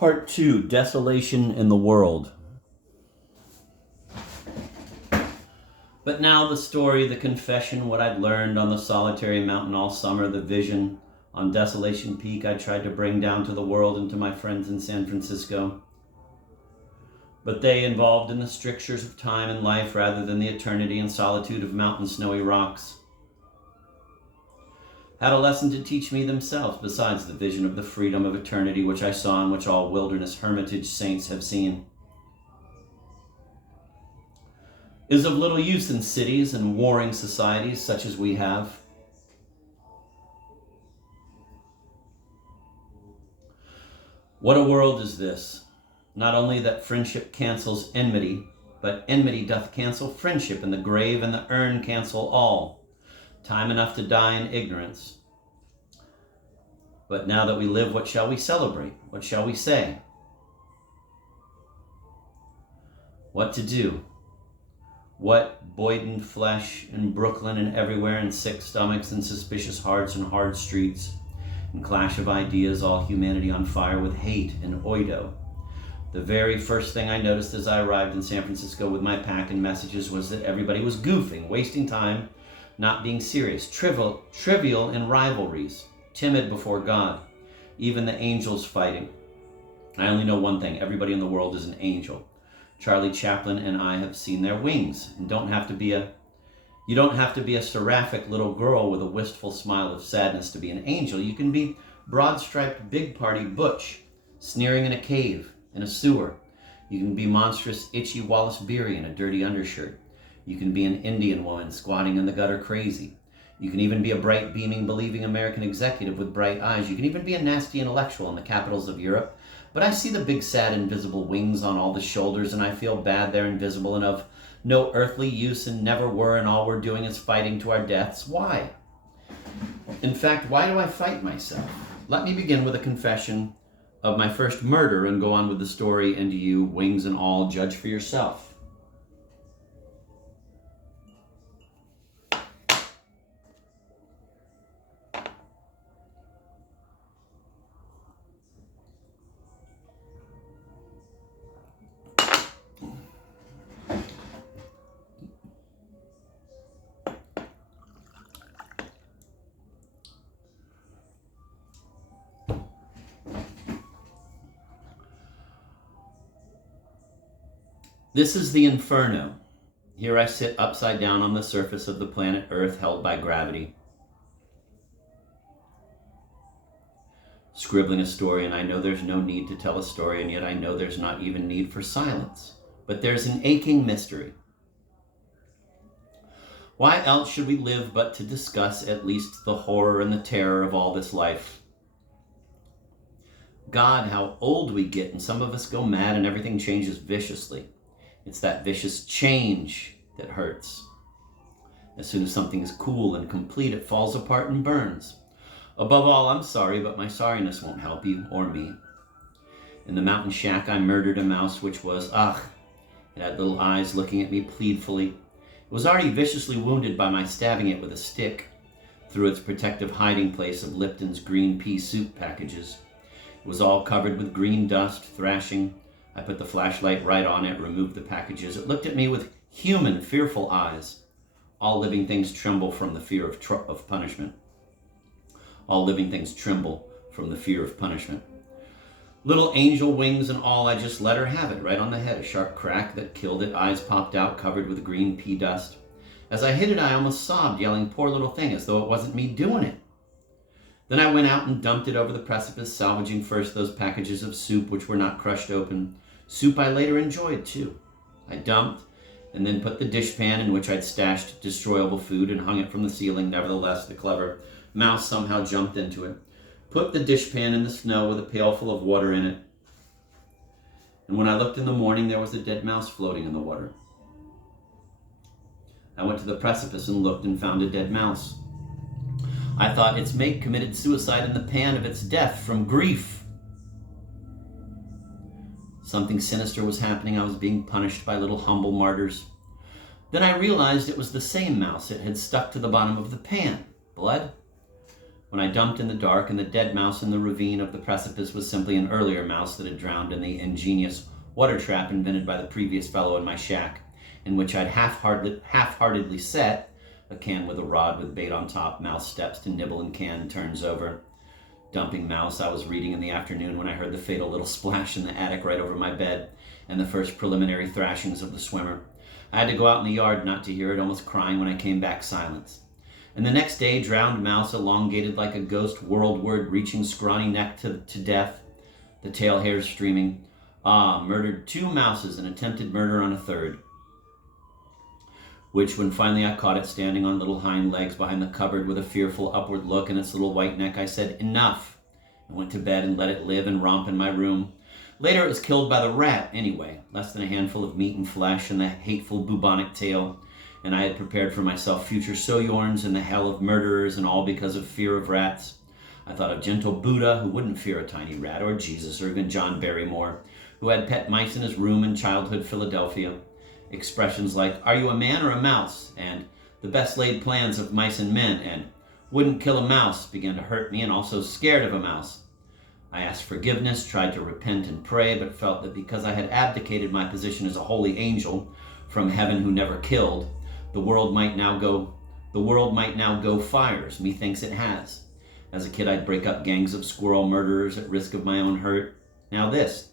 Part 2, Desolation in the World. But now the story, the confession, what I'd learned on the solitary mountain all summer, the vision on Desolation Peak I tried to bring down to the world and to my friends in San Francisco. But they involved in the strictures of time and life rather than the eternity and solitude of mountain snowy rocks. Had a lesson to teach me themselves besides the vision of the freedom of eternity which I saw and which all wilderness hermitage saints have seen. It is of little use in cities and warring societies such as we have. What a world is this! Not only that friendship cancels enmity, but enmity doth cancel friendship, and the grave and the urn cancel all. Time enough to die in ignorance. But now that we live, what shall we celebrate? What shall we say? What to do? What Boyden flesh in Brooklyn and everywhere, and sick stomachs and suspicious hearts and hard streets, and clash of ideas, all humanity on fire with hate and oido. The very first thing I noticed as I arrived in San Francisco with my pack and messages was that everybody was goofing, wasting time, not being serious, trivial in rivalries, timid before God, even the angels fighting. I only know one thing: everybody in the world is an angel. Charlie Chaplin and I have seen their wings, and you don't have to be a seraphic little girl with a wistful smile of sadness to be an angel. You can be broad-striped big party butch, sneering in a cave, in a sewer. You can be monstrous itchy Wallace Beery in a dirty undershirt. You can be an Indian woman squatting in the gutter crazy. You can even be a bright, beaming, believing American executive with bright eyes. You can even be a nasty intellectual in the capitals of Europe. But I see the big, sad, invisible wings on all the shoulders, and I feel bad they're invisible and of no earthly use and never were, and all we're doing is fighting to our deaths. Why? In fact, why do I fight myself? Let me begin with a confession of my first murder and go on with the story, and you, wings and all, judge for yourself. This is the inferno. Here I sit upside down on the surface of the planet Earth, held by gravity, scribbling a story, and I know there's no need to tell a story, and yet I know there's not even need for silence. But there's an aching mystery. Why else should we live but to discuss at least the horror and the terror of all this life? God, how old we get, and some of us go mad and everything changes viciously. It's that vicious change that hurts. As soon as something is cool and complete, it falls apart and burns. Above all, I'm sorry, but my sorriness won't help you or me. In the mountain shack, I murdered a mouse which was, it had little eyes looking at me pleadfully. It was already viciously wounded by my stabbing it with a stick through its protective hiding place of Lipton's green pea soup packages. It was all covered with green dust, thrashing. I put the flashlight right on it, removed the packages. It looked at me with human, fearful eyes. All living things tremble from the fear of punishment. All living things tremble from the fear of punishment. Little angel wings and all, I just let her have it, right on the head. A sharp crack that killed it. Eyes popped out, covered with green pea dust. As I hit it, I almost sobbed, yelling, "Poor little thing," as though it wasn't me doing it. Then I went out and dumped it over the precipice, salvaging first those packages of soup which were not crushed open. Soup I later enjoyed, too. I dumped and then put the dishpan in which I'd stashed destroyable food and hung it from the ceiling. Nevertheless, the clever mouse somehow jumped into it. Put the dishpan in the snow with a pail full of water in it. And when I looked in the morning, there was a dead mouse floating in the water. I went to the precipice and looked and found a dead mouse. I thought its mate committed suicide in the pan of its death from grief. Something sinister was happening. I was being punished by little humble martyrs. Then I realized it was the same mouse. It had stuck to the bottom of the pan. Blood? when I dumped in the dark, and the dead mouse in the ravine of the precipice was simply an earlier mouse that had drowned in the ingenious water trap invented by the previous fellow in my shack, in which I'd half-heartedly set a can with a rod with bait on top, mouse steps to nibble, and can turns over. Dumping mouse, I was reading in the afternoon when I heard the fatal little splash in the attic right over my bed and the first preliminary thrashings of the swimmer. I had to go out in the yard not to hear it, almost crying when I came back, silence. And the next day, drowned mouse, elongated like a ghost worldward, reaching scrawny neck to death, the tail hairs streaming. Murdered 2 mouses and attempted murder on a third. Which, when finally I caught it standing on little hind legs behind the cupboard with a fearful upward look in its little white neck, I said, "Enough," and went to bed and let it live and romp in my room. Later it was killed by the rat anyway, less than a handful of meat and flesh and the hateful bubonic tail, and I had prepared for myself future sojourns in the hell of murderers, and all because of fear of rats. I thought of gentle Buddha, who wouldn't fear a tiny rat, or Jesus, or even John Barrymore, who had pet mice in his room in childhood Philadelphia. Expressions like, "Are you a man or a mouse?" and "the best laid plans of mice and men," and "wouldn't kill a mouse" began to hurt me, and also "scared of a mouse." I asked forgiveness, tried to repent and pray, but felt that because I had abdicated my position as a holy angel from heaven who never killed, the world might now go fires. Methinks it has. As a kid, I'd break up gangs of squirrel murderers at risk of my own hurt. Now this.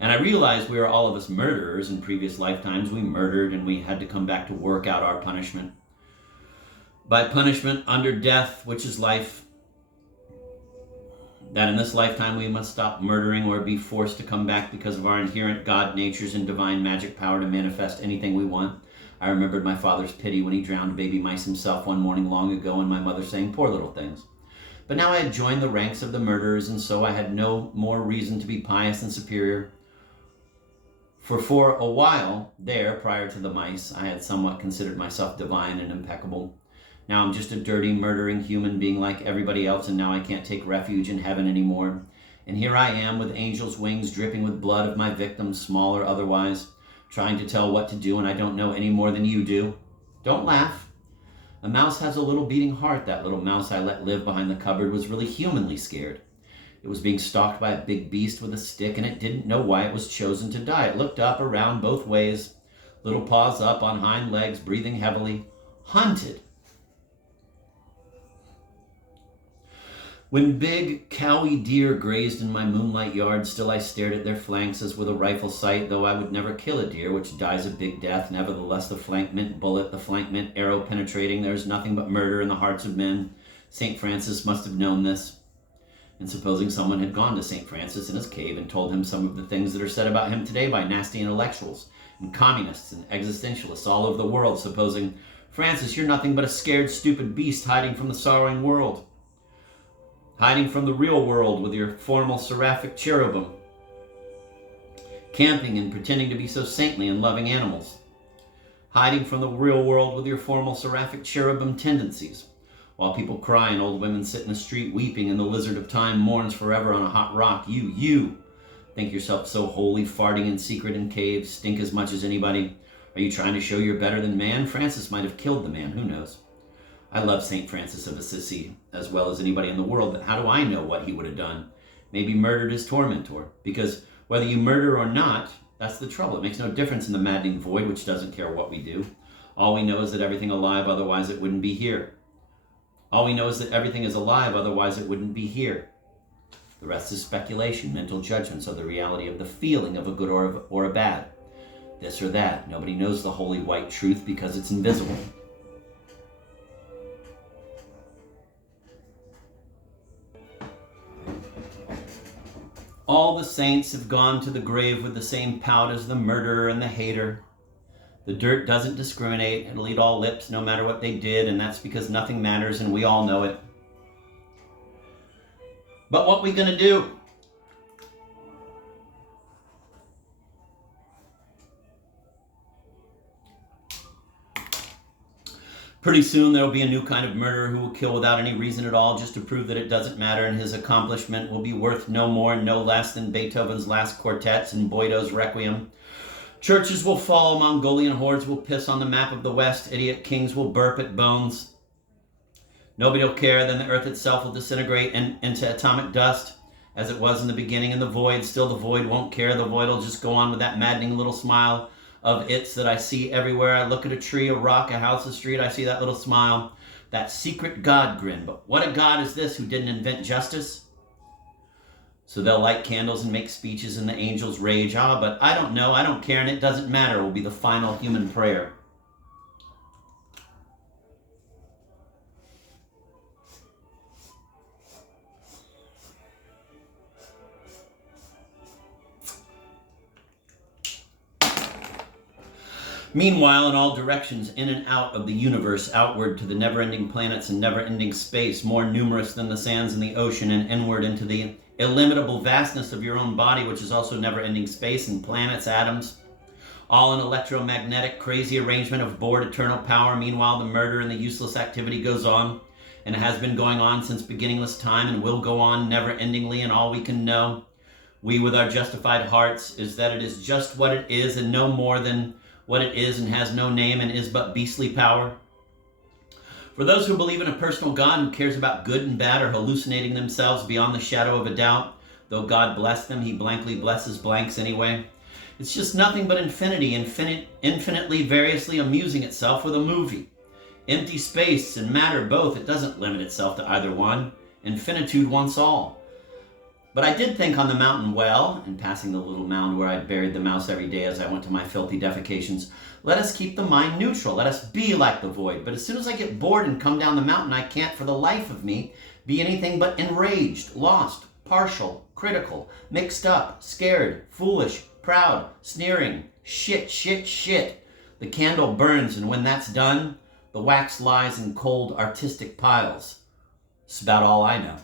And I realized we were all of us murderers. In previous lifetimes, we murdered, and we had to come back to work out our punishment. By punishment under death, which is life, that in this lifetime we must stop murdering or be forced to come back because of our inherent God natures and divine magic power to manifest anything we want. I remembered my father's pity when he drowned baby mice himself one morning long ago, and my mother saying, "Poor little things." But now I had joined the ranks of the murderers, and so I had no more reason to be pious and superior. For a while there, prior to the mice, I had somewhat considered myself divine and impeccable. Now I'm just a dirty, murdering human being like everybody else, and now I can't take refuge in heaven anymore. And here I am with angels' wings dripping with blood of my victims, small or otherwise, trying to tell what to do, and I don't know any more than you do. Don't laugh. A mouse has a little beating heart. That little mouse I let live behind the cupboard was really humanly scared. It was being stalked by a big beast with a stick, and it didn't know why it was chosen to die. It looked up, around, both ways, little paws up on hind legs, breathing heavily. Hunted. When big, cowy deer grazed in my moonlight yard, still I stared at their flanks as with a rifle sight, though I would never kill a deer, which dies a big death. Nevertheless, the flank meant bullet, the flank meant arrow penetrating. There is nothing but murder in the hearts of men. St. Francis must have known this. And supposing someone had gone to St. Francis in his cave and told him some of the things that are said about him today by nasty intellectuals and communists and existentialists all over the world, supposing, "Francis, you're nothing but a scared, stupid beast hiding from the sorrowing world. Hiding from the real world with your formal seraphic cherubim. Camping and pretending to be so saintly and loving animals. Hiding from the real world with your formal seraphic cherubim tendencies. While people cry and old women sit in the street weeping and the lizard of time mourns forever on a hot rock, you think yourself so holy, farting in secret in caves, stink as much as anybody. Are you trying to show you're better than man? Francis might have killed the man, who knows? I love St. Francis of Assisi as well as anybody in the world, but how do I know what he would have done? Maybe murdered his tormentor. Because whether you murder or not, that's the trouble. It makes no difference in the maddening void, which doesn't care what we do. All we know is that everything alive, otherwise it wouldn't be here. All we know is that everything is alive, otherwise it wouldn't be here. The rest is speculation, mental judgments of the reality of the feeling of a good or a bad. This or that. Nobody knows the holy white truth because it's invisible. All the saints have gone to the grave with the same pout as the murderer and the hater. The dirt doesn't discriminate. It'll eat all lips no matter what they did, and that's because nothing matters, and we all know it. But what we gonna do? Pretty soon there will be a new kind of murderer who will kill without any reason at all, just to prove that it doesn't matter, and his accomplishment will be worth no more and no less than Beethoven's last quartets and Boido's Requiem. Churches will fall, Mongolian hordes will piss on the map of the West, idiot kings will burp at bones. Nobody will care. Then the earth itself will disintegrate into atomic dust as it was in the beginning in the void. Still the void won't care. The void will just go on with that maddening little smile of its that I see everywhere. I look at a tree, a rock, a house, a street. I see that little smile, that secret God grin. But what a God is this who didn't invent justice? So they'll light candles and make speeches and the angels rage. Ah, but I don't know, I don't care, and it doesn't matter will be the final human prayer. Meanwhile, in all directions, in and out of the universe, outward to the never-ending planets and never-ending space, more numerous than the sands in the ocean, and inward into the illimitable vastness of your own body, which is also never-ending space and planets, atoms, all an electromagnetic, crazy arrangement of bored eternal power. Meanwhile, the murder and the useless activity goes on, and it has been going on since beginningless time and will go on never-endingly, and all we can know, we with our justified hearts, is that it is just what it is and no more than what it is, and has no name and is but beastly power. For those who believe in a personal God who cares about good and bad are hallucinating themselves beyond the shadow of a doubt, though God bless them, he blankly blesses blanks anyway. It's just nothing but infinity, infinitely variously amusing itself with a movie. Empty space and matter both, it doesn't limit itself to either one. Infinitude wants all. But I did think on the mountain well, in passing the little mound where I buried the mouse every day as I went to my filthy defecations, let us keep the mind neutral. Let us be like the void. But as soon as I get bored and come down the mountain, I can't for the life of me be anything but enraged, lost, partial, critical, mixed up, scared, foolish, proud, sneering, shit. The candle burns, and when that's done, the wax lies in cold artistic piles. It's about all I know.